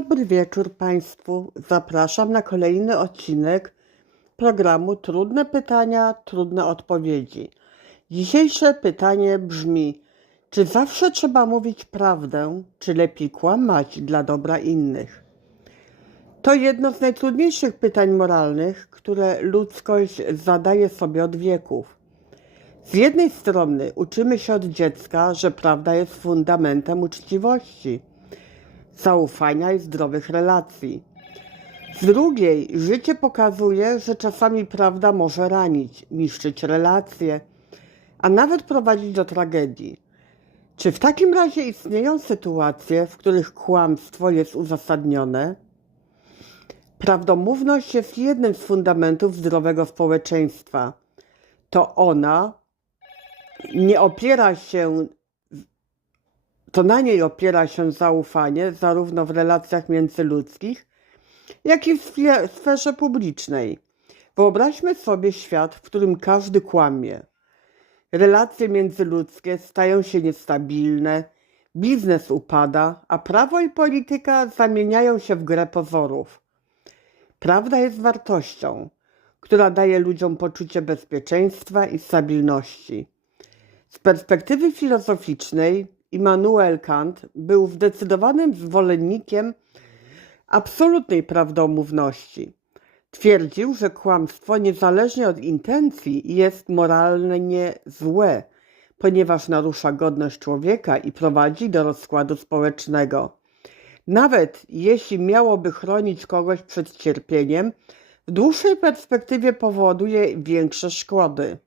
Dobry wieczór Państwu. Zapraszam na kolejny odcinek programu Trudne pytania, trudne odpowiedzi. Dzisiejsze pytanie brzmi: czy zawsze trzeba mówić prawdę, czy lepiej kłamać dla dobra innych? To jedno z najtrudniejszych pytań moralnych, które ludzkość zadaje sobie od wieków. Z jednej strony uczymy się od dziecka, że prawda jest fundamentem uczciwości zaufania i zdrowych relacji. Z drugiej, życie pokazuje, że czasami prawda może ranić, niszczyć relacje, a nawet prowadzić do tragedii. Czy w takim razie istnieją sytuacje, w których kłamstwo jest uzasadnione? Prawdomówność jest jednym z fundamentów zdrowego społeczeństwa. To ona nie opiera się to na niej opiera się zaufanie zarówno w relacjach międzyludzkich, jak i w sferze publicznej. Wyobraźmy sobie świat, w którym każdy kłamie. Relacje międzyludzkie stają się niestabilne, biznes upada, a prawo i polityka zamieniają się w grę pozorów. Prawda jest wartością, która daje ludziom poczucie bezpieczeństwa i stabilności. Z perspektywy filozoficznej Immanuel Kant był zdecydowanym zwolennikiem absolutnej prawdomówności. Twierdził, że kłamstwo, niezależnie od intencji, jest moralnie złe, ponieważ narusza godność człowieka i prowadzi do rozkładu społecznego. Nawet jeśli miałoby chronić kogoś przed cierpieniem, w dłuższej perspektywie powoduje większe szkody.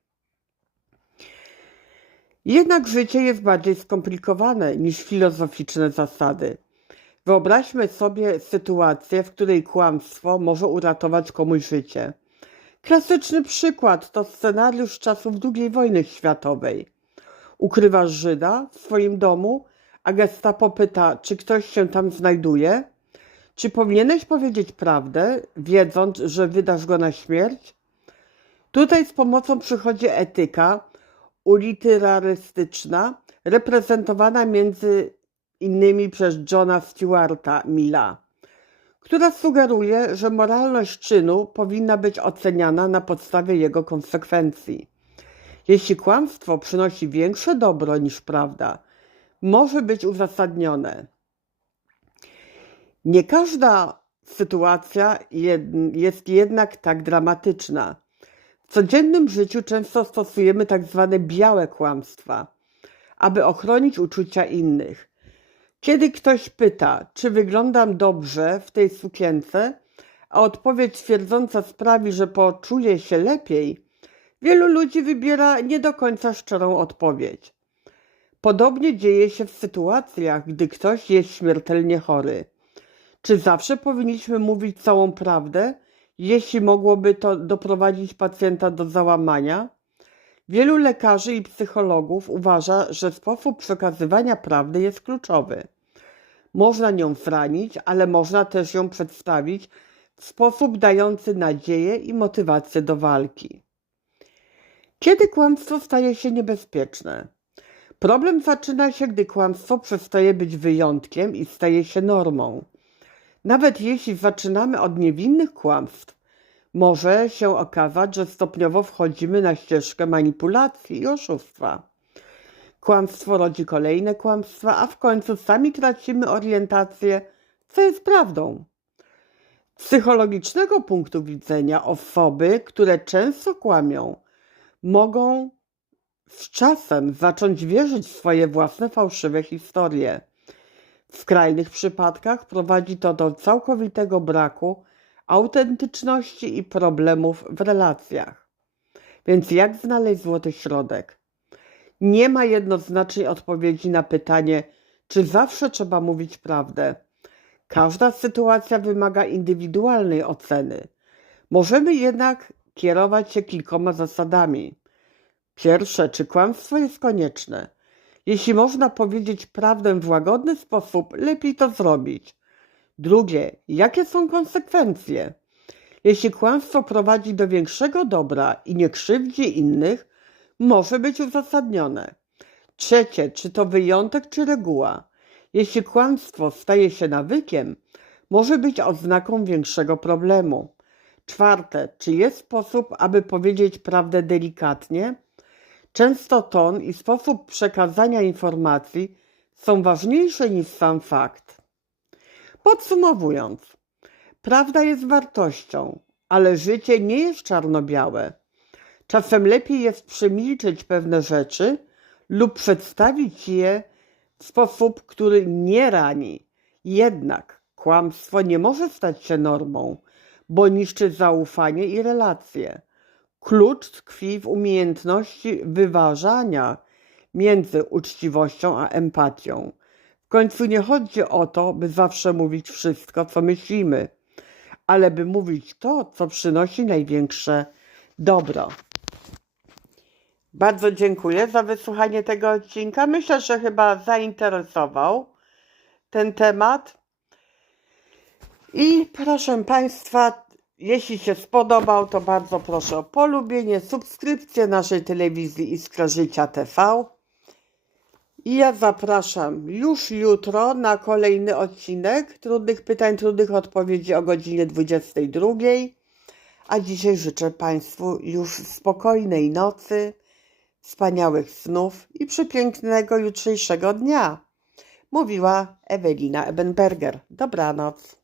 Jednak życie jest bardziej skomplikowane niż filozoficzne zasady. Wyobraźmy sobie sytuację, w której kłamstwo może uratować komuś życie. Klasyczny przykład to scenariusz czasów II wojny światowej. Ukrywasz Żyda w swoim domu, a gestapo pyta, czy ktoś się tam znajduje? Czy powinieneś powiedzieć prawdę, wiedząc, że wydasz go na śmierć? Tutaj z pomocą przychodzi etyka, uliterarystyczna, reprezentowana między innymi przez Johna Stewarta Milla, która sugeruje, że moralność czynu powinna być oceniana na podstawie jego konsekwencji. Jeśli kłamstwo przynosi większe dobro niż prawda, może być uzasadnione. Nie każda sytuacja jest jednak tak dramatyczna. Codziennym życiu często stosujemy tak zwane białe kłamstwa, aby ochronić uczucia innych. Kiedy ktoś pyta, czy wyglądam dobrze w tej sukience, a odpowiedź twierdząca sprawi, że poczuje się lepiej, wielu ludzi wybiera nie do końca szczerą odpowiedź. Podobnie dzieje się w sytuacjach, gdy ktoś jest śmiertelnie chory. Czy zawsze powinniśmy mówić całą prawdę, jeśli mogłoby to doprowadzić pacjenta do załamania? Wielu lekarzy i psychologów uważa, że sposób przekazywania prawdy jest kluczowy. Można nią zranić, ale można też ją przedstawić w sposób dający nadzieję i motywację do walki. Kiedy kłamstwo staje się niebezpieczne? Problem zaczyna się, gdy kłamstwo przestaje być wyjątkiem i staje się normą. Nawet jeśli zaczynamy od niewinnych kłamstw, może się okazać, że stopniowo wchodzimy na ścieżkę manipulacji i oszustwa. Kłamstwo rodzi kolejne kłamstwa, a w końcu sami tracimy orientację, co jest prawdą. Z psychologicznego punktu widzenia osoby, które często kłamią, mogą z czasem zacząć wierzyć w swoje własne fałszywe historie. W skrajnych przypadkach prowadzi to do całkowitego braku autentyczności i problemów w relacjach. Więc jak znaleźć złoty środek? Nie ma jednoznacznej odpowiedzi na pytanie, czy zawsze trzeba mówić prawdę. Każda sytuacja wymaga indywidualnej oceny. Możemy jednak kierować się kilkoma zasadami. Pierwsze, czy kłamstwo jest konieczne? Jeśli można powiedzieć prawdę w łagodny sposób, lepiej to zrobić. Drugie, jakie są konsekwencje? Jeśli kłamstwo prowadzi do większego dobra i nie krzywdzi innych, może być uzasadnione. Trzecie, czy to wyjątek, czy reguła? Jeśli kłamstwo staje się nawykiem, może być oznaką większego problemu. Czwarte, czy jest sposób, aby powiedzieć prawdę delikatnie? Często ton i sposób przekazania informacji są ważniejsze niż sam fakt. Podsumowując, prawda jest wartością, ale życie nie jest czarno-białe. Czasem lepiej jest przemilczeć pewne rzeczy lub przedstawić je w sposób, który nie rani. Jednak kłamstwo nie może stać się normą, bo niszczy zaufanie i relacje. Klucz tkwi w umiejętności wyważania między uczciwością a empatią. W końcu nie chodzi o to, by zawsze mówić wszystko, co myślimy, ale by mówić to, co przynosi największe dobro. Bardzo dziękuję za wysłuchanie tego odcinka. Myślę, że chyba zainteresował ten temat. I proszę Państwa, jeśli się spodobał, to bardzo proszę o polubienie, subskrypcję naszej telewizji Iskra Życia TV. I ja zapraszam już jutro na kolejny odcinek Trudnych Pytań, Trudnych Odpowiedzi o godzinie 22. A dzisiaj życzę Państwu już spokojnej nocy, wspaniałych snów i przepięknego jutrzejszego dnia. Mówiła Ewelina Ebenberger. Dobranoc.